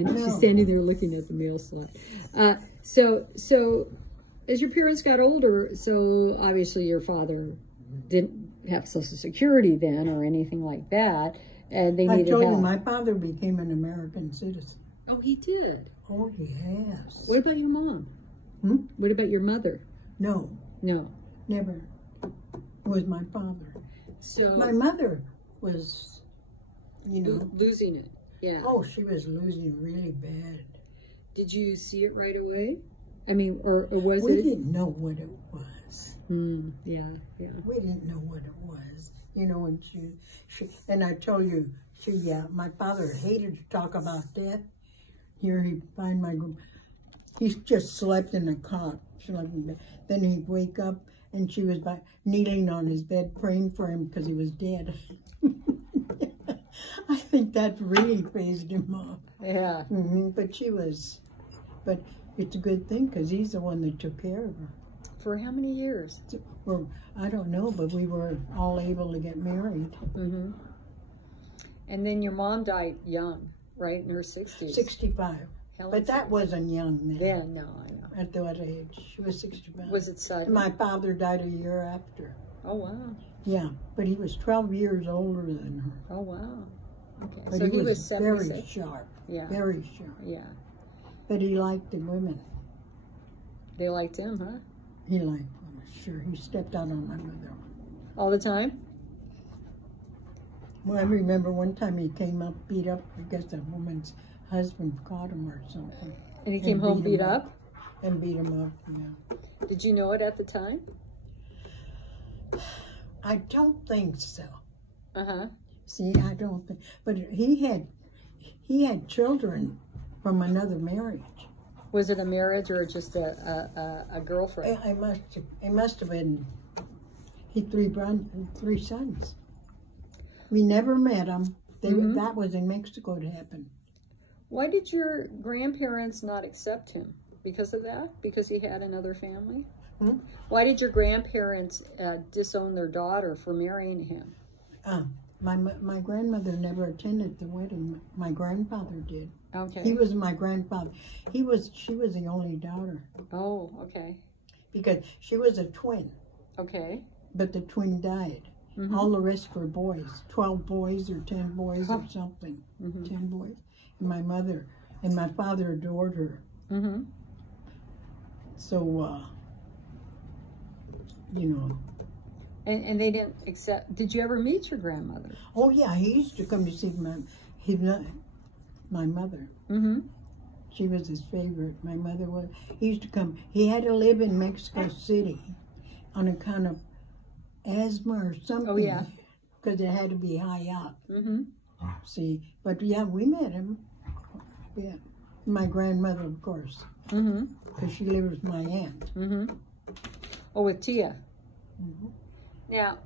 She's standing there looking at the mail slot. So as your parents got older, so obviously your father didn't have Social Security then or anything like that, and they needed help. I told you, my father became an American citizen. Oh, he did? Oh, yes. What about your mom? What about your mother? No. No. Never. It was my father. So my mother was, losing it. Yeah. Oh, she was losing really bad. Did you see it right away? I mean, or was we it? We didn't know what it was. Yeah. We didn't know what it was. When she and I told you, my father hated to talk about death. Here he'd find he just slept in a cot. Then he'd wake up and she was kneeling on his bed praying for him because he was dead. I think that really phased him off. Yeah. But it's a good thing because he's the one that took care of her. For how many years? Well, I don't know, but we were all able to get married. And then your mom died young, right, in her 60s? 65. But that wasn't young then. Yeah, no, I know. At that age. She was 65. Was it sudden? And my father died a year after. Oh, wow. Yeah, but he was 12 years older than her. Oh, wow. Okay, but so he was 76? Very sharp. Yeah. Very sharp. Yeah. But he liked the women. They liked him, huh? He liked women, sure. He stepped out on my mother. All the time? Well, I remember one time he came up, beat up, I guess a woman's husband caught him or something. And he came home beat up? And beat him up, yeah. Did you know it at the time? I don't think so. Uh-huh. See, I don't think, but he had children from another marriage. Was it a marriage or just a girlfriend? It must have been. He had three sons. We never met them. That was in Mexico to happen. Why did your grandparents not accept him? Because of that? Because he had another family? Why did your grandparents disown their daughter for marrying him? My grandmother never attended the wedding. My grandfather did. Okay. He was my grandfather. She was the only daughter. Oh, okay. Because she was a twin. Okay. But the twin died. All the rest were boys. 12 boys or 10 boys or something. 10 boys. And my mother and my father adored her. So, And they didn't accept. Did you ever meet your grandmother? Oh yeah, he used to come to see my mother. She was his favorite. My mother was. He used to come. He had to live in Mexico City on account of asthma or something. Oh yeah, because it had to be high up. See, but yeah, we met him. Yeah, my grandmother, of course, because she lived with my aunt. Oh, with Tia. Now,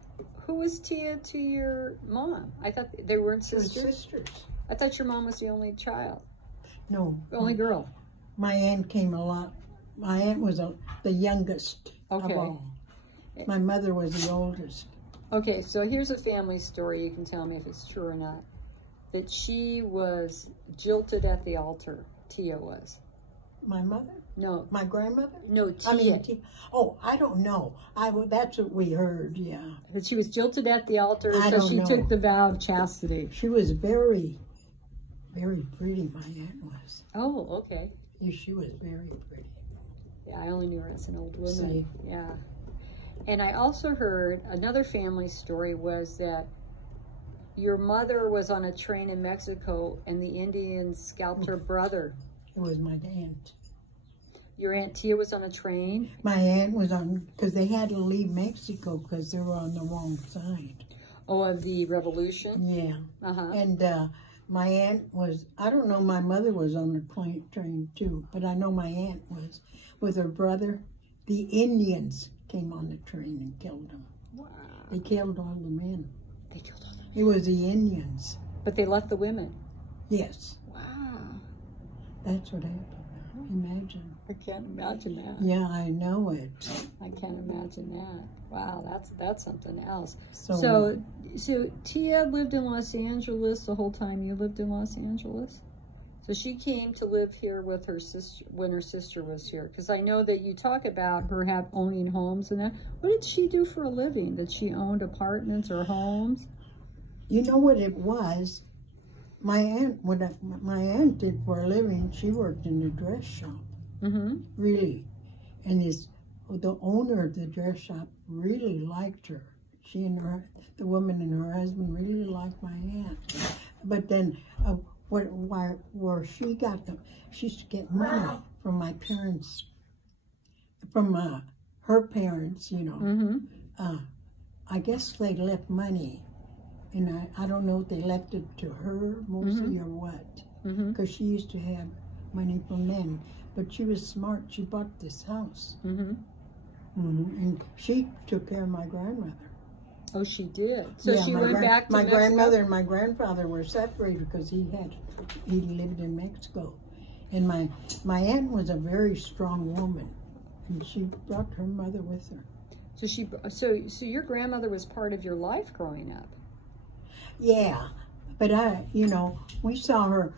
who was Tia to your mom? I thought they weren't sisters. They were sisters. I thought your mom was the only child. No. The only girl. My aunt came a lot. My aunt was the youngest of all. My mother was the oldest. Okay, so here's a family story. You can tell me if it's true or not. That she was jilted at the altar. Tia was. My mother? No. My grandmother? No, Tia. I mean, oh, I don't know. That's what we heard, yeah. But she was jilted at the altar, so she took the vow of chastity. She was very, very pretty, my aunt was. Oh, okay. Yeah, she was very pretty. Yeah, I only knew her as an old woman. See? Yeah. And I also heard another family story was that your mother was on a train in Mexico and the Indians scalped her brother. It was my aunt. Your Aunt Tia was on a train? My aunt was on, because they had to leave Mexico because they were on the wrong side. Oh, of the revolution? Yeah. And my aunt was, I don't know, my mother was on the train too, but I know my aunt was with her brother. The Indians came on the train and killed them. Wow. They killed all the men. They killed all the men? It was the Indians. But they left the women? Yes. Wow. That's what happened. Imagine. I can't imagine that. Yeah, I know it. I can't imagine that. Wow, that's something else. So Tia lived in Los Angeles the whole time you lived in Los Angeles? So she came to live here with her sister when her sister was here. Because I know that you talk about her owning homes and that. What did she do for a living? That she owned apartments or homes? You know what it was? My aunt, my aunt did for a living, she worked in a dress shop. Mm-hmm. Really. And the owner of the dress shop really liked her. She and the woman and her husband really liked my aunt. But then, where she got them, she used to get money from my parents, from her parents, you know. Mm-hmm. I guess they left money, and I don't know if they left it to her mostly or what, because she used to have money from them. But she was smart. She bought this house, and she took care of my grandmother. Oh, she did. So yeah, she went back to my Mexico? Grandmother and my grandfather were separated because he lived in Mexico, and my aunt was a very strong woman, and she brought her mother with her. So your grandmother was part of your life growing up. Yeah, but we saw her.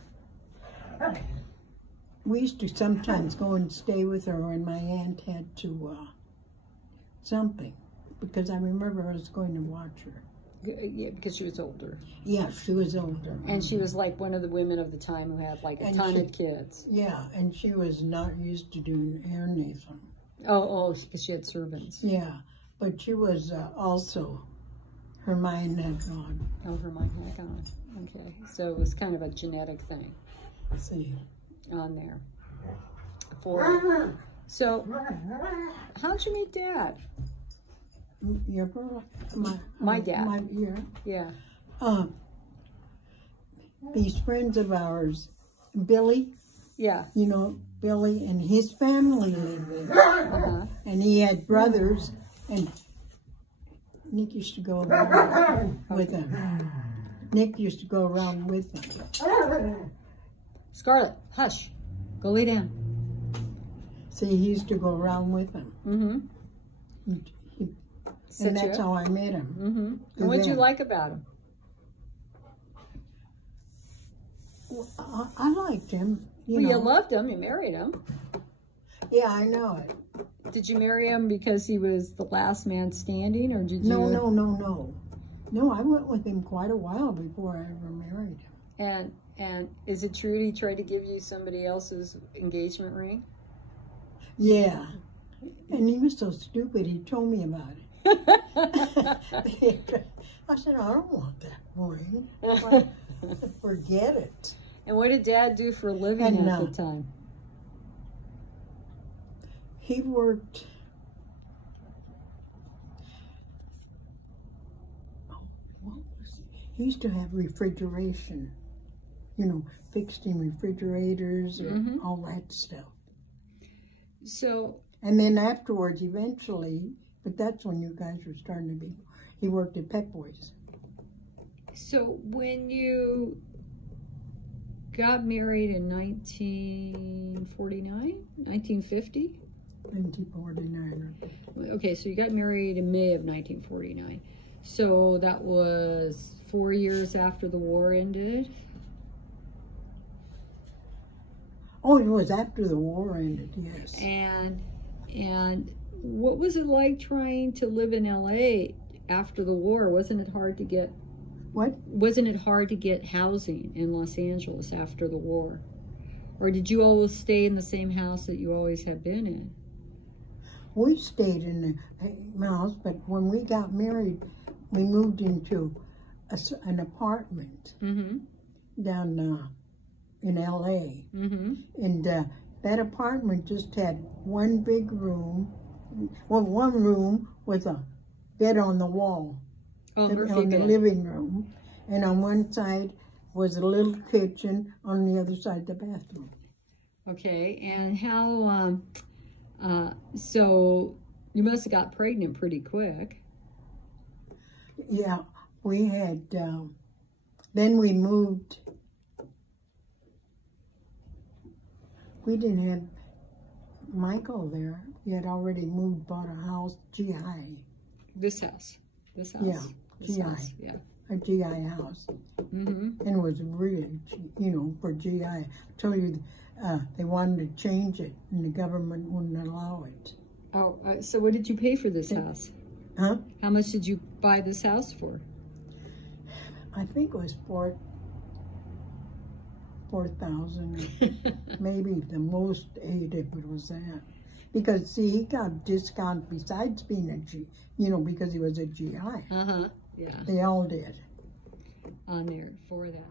We used to sometimes go and stay with her when my aunt had to something, because I remember I was going to watch her. Yeah, because she was older. Yeah, she was older. And she was like one of the women of the time who had like a ton of kids. Yeah, and she was not used to doing anything. Oh, because she had servants. Yeah, but she was also, her mind had gone. Oh, her mind had gone. Okay, so it was kind of a genetic thing. See. On there. So, how'd you meet Dad? Your brother? My dad. Yeah. These friends of ours, Billy. Yeah. You know, Billy and his family lived there. And he had brothers, and Nick used to go around with them. Nick used to go around with them. Scarlett, hush. Go lay down. See, he used to go around with them. And that's how I met him. And what did you like about him? Well, I liked him. You loved him. You married him. Yeah, I know it. Did you marry him because he was the last man standing, or did you? No. No, I went with him quite a while before I ever married him. And is it true he tried to give you somebody else's engagement ring? Yeah. And he was so stupid, he told me about it. I said, I don't want that ring. Forget it. And what did Dad do for a living at the time? He worked... He used to have refrigeration, fixing refrigerators and all that stuff. So... And then afterwards, eventually, but that's when you guys were starting to be, he worked at Pep Boys. So when you got married in 1949, 1950? 1949. Okay, so you got married in May of 1949. So that was 4 years after the war ended? Oh, it was after the war ended, yes. And what was it like trying to live in LA after the war? Wasn't it hard to get... What? Wasn't it hard to get housing in Los Angeles after the war? Or did you always stay in the same house that you always have been in? We stayed in the house, but when we got married, we moved into an apartment down in LA. And that apartment just had one big room, one room with a bed on the wall, on the living room. And on one side was a little kitchen, on the other side the bathroom. Okay, and how, so you must have got pregnant pretty quick. Yeah, we had, then we moved. We didn't have Michael there. He had already moved, bought a house, GI. This house? Yeah, this GI. House. Yeah. A GI house. Mm-hmm. And it was really, you know, for GI. I told you, they wanted to change it, and the government wouldn't allow it. Oh, so what did you pay for this house? Huh? How much did you buy this house for? I think it was 4,000, maybe the most 8 if it was that. Because see, he got discount besides being a G, you know, because he was a GI. Uh-huh, yeah. They all did. On there for that.